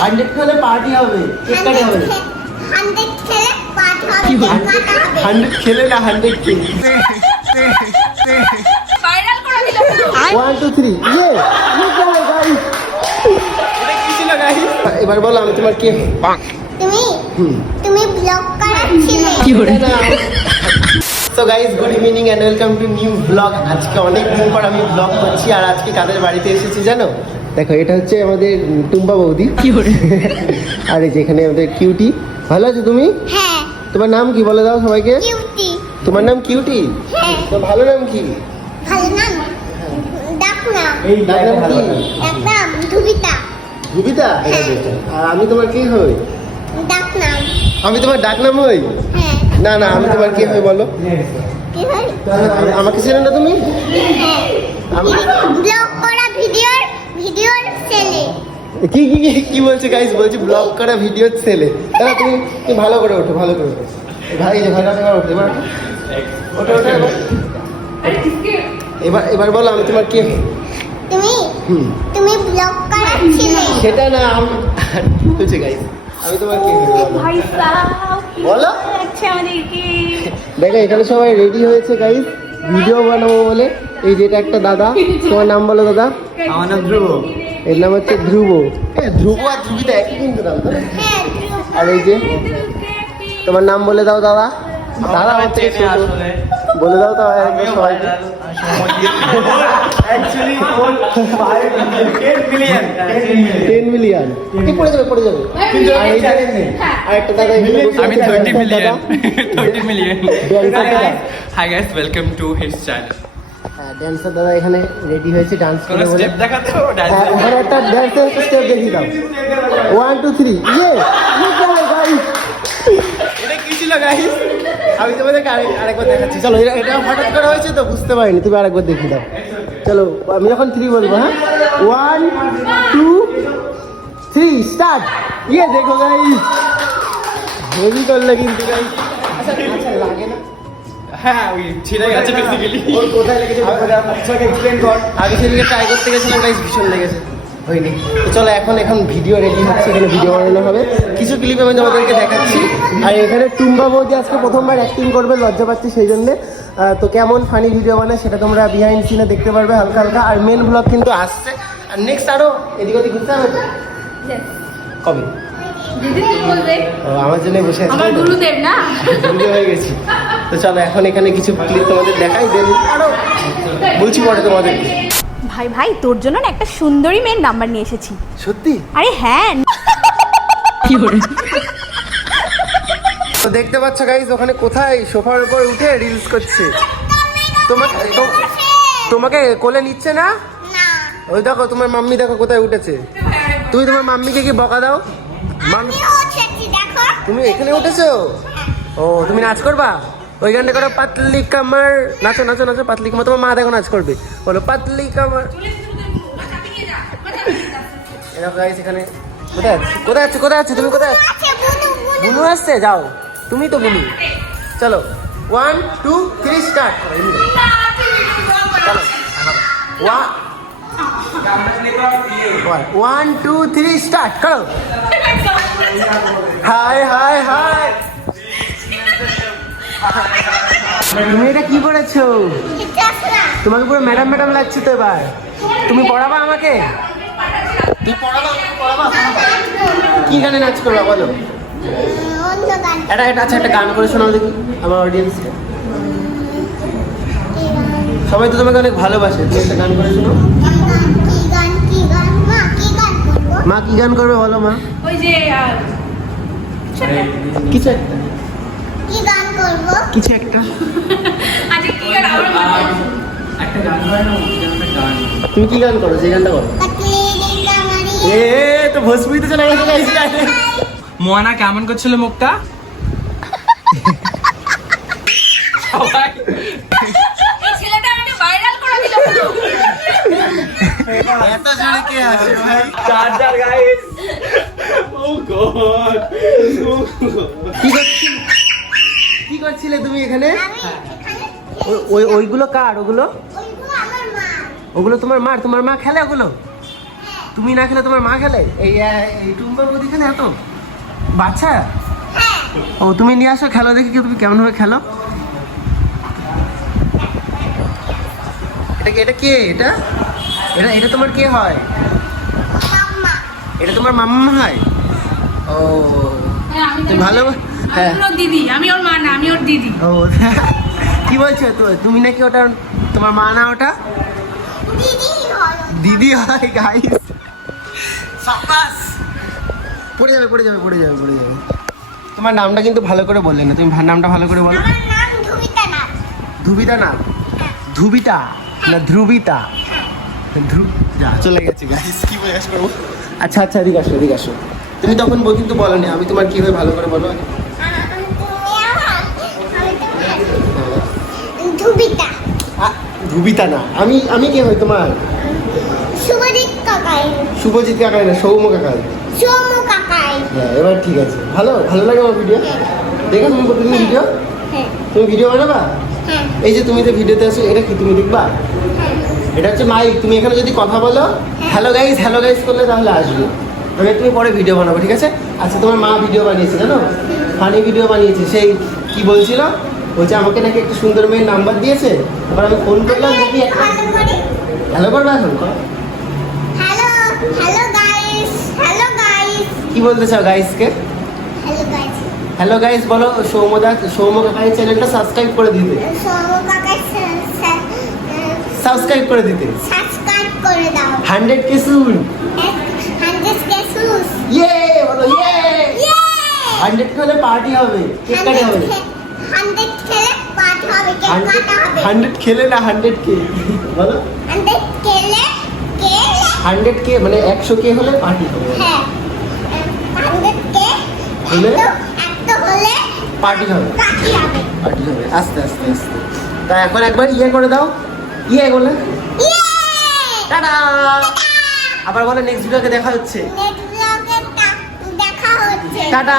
100 খেলে পার্টি হবে, কেক কাটা হবে। 100 খেলে পার্টি হবে, কেক কাটা হবে। 100 খেলে না 100 কেক। ভাইরাল করে দিল। 1 2 3 ইয়ে গাইস, এটা কি ছিল গাইস? এবার বলো আমি তোমার কে? তুমি ব্লগ করাচ্ছিলে। কি বলে না? তো guys good evening and welcome to new blog. আজকে অনেক দিন পর আমি ব্লগ করছি আর আজকে কাদের বাড়িতে এসেছি জানো? দেখো এটা হচ্ছে আমাদের টুম্বা বৌদি। কি করে? আর এই যেখানে আমাদের কিউটি। ভালো আছো তুমি? হ্যাঁ, তোমার নাম কি বলে দাও সবাইকে? কিউটি। তোমার নাম কিউটি? হ্যাঁ। তোমার ভালো নাম কি? ভালো নাম? ডাক নাম। ডাক নাম কি? একদম ধুবিতা। রুবিতা? হ্যাঁ। আর আমি তোমার কি হই? ডাক নাম। আমি তোমার ডাক নাম হই? হ্যাঁ। না না, আমি তোমার কি হই বলো? কি হয়? আমাকে চেনো না তুমি? হ্যাঁ। আমি ব্লগ করা ভিডিওর ছেলে। কি কি কি- কি বলছে গাইস? বলছি ব্লগ করা ভিডিও ছেলে। দাদা তুমি তুমি ভালো করে ওঠো, ভালো করে ওঠো। ভাই এই যে ভালো করে ওঠো, এবার ওঠো ওঠো এবার। এবার এবার বলো আমি তোমার কে? তুমি ব্লগ করাচ্ছিলে। সেটা না, আমি বলছে গাইস আমি তোমার কে ভাই সাহেব বলো। আচ্ছা আমাদেরকে দেখো এখানে সবাই রেডি হয়েছে গাইস ভিডিও বানাবো বলে। এই যেটা একটা দাদা, তোমার নাম বলো দাদা? আমার নাম ধ্রুব। এর নাম হচ্ছে ধ্রুব। ধ্রুব আর ধ্রুবিতা একই কিন্তু নাম, তাই না? হ্যাঁ। আর এই যে তোমার নাম বলে দাও দাদা। দাদা আমার থেকে ছোট। বলে দাও তো একবার সবাইকে। অ্যাকচুয়ালি 10 মিলিয়ন 10 মিলিয়ন কি পড়ে যাবে, পড়ে যাবে। আর এই যে আরেকটা দাদা এখানে বসে আমি আছে, 30 dancer মিলিয়ন দাদা। 30 মিলিয়ন Dancer দাদা। Hi guys welcome to his channel. হ্যাঁ, dancer দাদা এখানে রেডি হয়েছে ডান্স কোন করবে বলে। স্টেপ দেখাতে হবে ডান্স? হ্যাঁ, ওখানে একটা ডান্সের স্টেপ দেখিয়ে দাও। 1 2 3 ইয়ে গাইস। এটা কি ছিল গাইস? আমি তোমাদেরকে আরেকবার দেখাচ্ছি। চলো এটা হঠাৎ করে হয়েছে তো বুঝতে পারিনি, তুমি আরেকবার দেখিয়ে দাও। চলো আমি যখন 3 বলবো, হ্যাঁ 1 2 3 স্টার্ট। ইয়ে দেখো গাইস, হেভি করলে কিন্তু গাইস। আচ্ছা আচ্ছা লাগে না? হ্যাঁ ওই ছিড়ে গেছে বেসিক্যালি। ওর কোথায় লেগেছে এক্সপ্লেন কর। আগে সেদিকে ট্রাই করতে গেছিলাম গাইস, ভীষণ লেগেছে, হয়নি। তো চলো এখন ভিডিও রেডি হচ্ছে, এখানে ভিডিও বানানো হবে। কিছু ক্লিপ আমি তোমাদেরকে দেখাচ্ছি। আর এখানে টুম্বা বৌদি আজকে প্রথমবার অ্যাক্টিং করবে, লজ্জা পাচ্ছি সেই জন্যে। তো কেমন ফানি ভিডিও বানায় সেটা তোমরা বিহাইন্ড সিনে দেখতে পারবে হালকা হালকা। আর মেন ব্লগ কিন্তু আসছে। আর নেক্সট আরও এদিক ওদিক ঘুরতে হবে তো? কবে? দিদি কি বলবে? ও আমার জন্য বসে আছে, আমার তাই তো? গুরুদেব না। ভুলে হয়ে গেছি। তো চলো এখন এখানে কিছু ক্লিপ তোমাদের দেখাই, দেন আরও বলছি পরে তোমাদেরকে। ভাই ভাই তোর জন্য না একটা সুন্দরী মেয়ের নাম্বার নিয়ে এসেছি। সত্যি? আরে হ্যাঁ। তো দেখতে পাচ্ছ গাইস ওখানে কোথায় সোফার উপর উঠে রিলস করছে। তোমাকে কোলে নিচ্ছে না? না। ওই দেখো তোমার মাম্মি, দেখো কোথায় উঠেছে। তুমি তোমার মাম্মিকে কি বকা দাও? মাম্মি আমিও উঠেছি, দেখো। তুমি এখানে উঠেছো? ও তুমি নাচ করবা? ওই গানটা করো, পাতলি কামার। নাচো নাচো নাচো, পাতলি কামার। তোমার মা দেখো নাচ করবে, বলো পাতলি কামার। এরকম গাইস এখানে কোথায় আছে, কোথায় আছে, কোথায় আছে, তুমি কোথায় আছো? আছে বুনু। বুনু আসছে, যাও তুমি তো বুনু। চলো 1 2 3 স্টার্ট। চলো 1 2 3 স্টার্ট করো। হাই হাই হাই, তুমি এটা কি করেছো? তোমাকে পুরো ম্যাডাম ম্যাডাম লাগছে তো। এবার তুমি পড়াবা আমাকে? তুমি পড়াবা? কি গানে নাচ করবা বলো? অন্য গান। এটা আচ্ছা একটা গান করে শোনাও দেখি আমার অডিয়েন্সকে। সবাই তো তোমাকে অনেক ভালোবাসে, তুমি একটা গান করে শোনাও। কি গান? মা কি গান করবো? মা কি গান করবে বলো মা? ওই যে কিছু একটা, কি গান করবো? কিছু একটা। আজকে কি আর আমার মনে একটা গান হয় না, একটা গান। তুমি কি গান করো, যে গানটা করো। কাটলি কামারি। এ তো ভোজপুরিতে চলে গেছে গাইস। মোয়ানা কেমন করছিল মুখটা? সবাই এই ছেলেটা আমাকে ভাইরাল করে দিল। এত জোরে কে আসে ভাই? Charger guys. Oh God. কি করছিলে তুমি এখানে? আমি এখানে ওইগুলো কার? ওগুলো ওইগুলো আমার মা। ওগুলো তোমার মার? তোমার মা খেলে ওগুলো? তুমি না খেলে তোমার মা খেলে? এই টুম্পা বৌদি খেলে এত বাচ্চা? ও তুমি নিয়ে আসো, খেলো দেখি তুমি কেমন ভাবে খেলো। এটা কে? এটা এটা এটা তোমার কে হয়? মাম্মা এটা তোমার মাম্মা হয়? ও তুমি ভালো। হ্যাঁ আমি ওর দিদি, আমি ওর মা না, আমি ওর দিদি। ও কি বলছো তুমি নাকি ওটা তোমার মা না? ওটা দিদি হয় দিদি হয় গাইস। সাবাস। পড়ে যাবে পড়ে যাবে পড়ে যাবে পড়ে যাবে। তোমার নামটা কিন্তু ভালো করে বললে না, তুমি নামটা ভালো করে বলো। আমার নাম ধুবিতা না ধুবিতা না, ধুবিতা না ধ্রুবিতা। যা চলে গেছি গাইস, কি বলে করবো। আচ্ছা আচ্ছা এদিকে আসো এদিকে আসো। তুমি তখন কিন্তু বলোনি, আমি তোমার কি হয় ভালো করে বলো। ধুবিতা ধুবিতা না, আমি কে হয় তোমার? শুভজিৎ কাকাই শুভজিৎ কাকাই না, সৌম্য কাকাই। সৌম্য কাকাই হ্যাঁ এবার ঠিক আছে। ভালো লাগে আমার ভিডিও দেখো। তুমি প্রতিদিন ভিডিও, হ্যাঁ তুমি ভিডিও বানাবা? হ্যাঁ এই যে তুমি যে ভিডিওতে আসো, এটা কি তুমি দেখবা? এটা হচ্ছে মাইক। তুমি এখানে যদি কথা বলো হ্যালো গাইস করলে তাহলে আসবে। তবে তুমি পরে ভিডিও বানাবো, ঠিক আছে? আচ্ছা তোমার মা ভিডিও বানিয়েছে জানো, ফানি ভিডিও বানিয়েছে। সেই কি বলছিল, বলছে আমাকে নাকি একটা সুন্দর মেয়ের নাম্বার দিয়েছে। এবার আমি ফোন করলাম দেখি একটা ভালো করে হ্যালো করবা এখন। হ্যালো গাইস কি বলতে চাও গাইসকে? হ্যালো গাইস হ্যালো গাইস বলো। সৌম্য কাকাই চ্যানেলটা সাবস্ক্রাইব করে দিতে। সৌম্য কাকাই সাবস্ক্রাইব করে দিতে। সাবস্ক্রাইব করে দাও 100K সুন। 100K সুস ইয়ে বলো ইয়ে। 100K হলে পার্টি হবে, কেক কাটা হবে। 100 খেলে পার্টি হবে, কেক কাটা হবে 100 খেলে না 100K বলো। 100 খেলে 100K মানে 100K হলে পার্টি হবে। হ্যাঁ 100 কে হলে? এত হলে পার্টি হবে। পার্টি হবে পার্টি হবে আস্তে আস্তে আস্তে। তা এখন একবার ইয়ে করে দাও, ইয়ে বলে ইয়ে টাটা। আবার বলে নেক্সট ভিডিওতে দেখা হচ্ছে। নেক্সট ব্লগে দেখা হচ্ছে টাটা।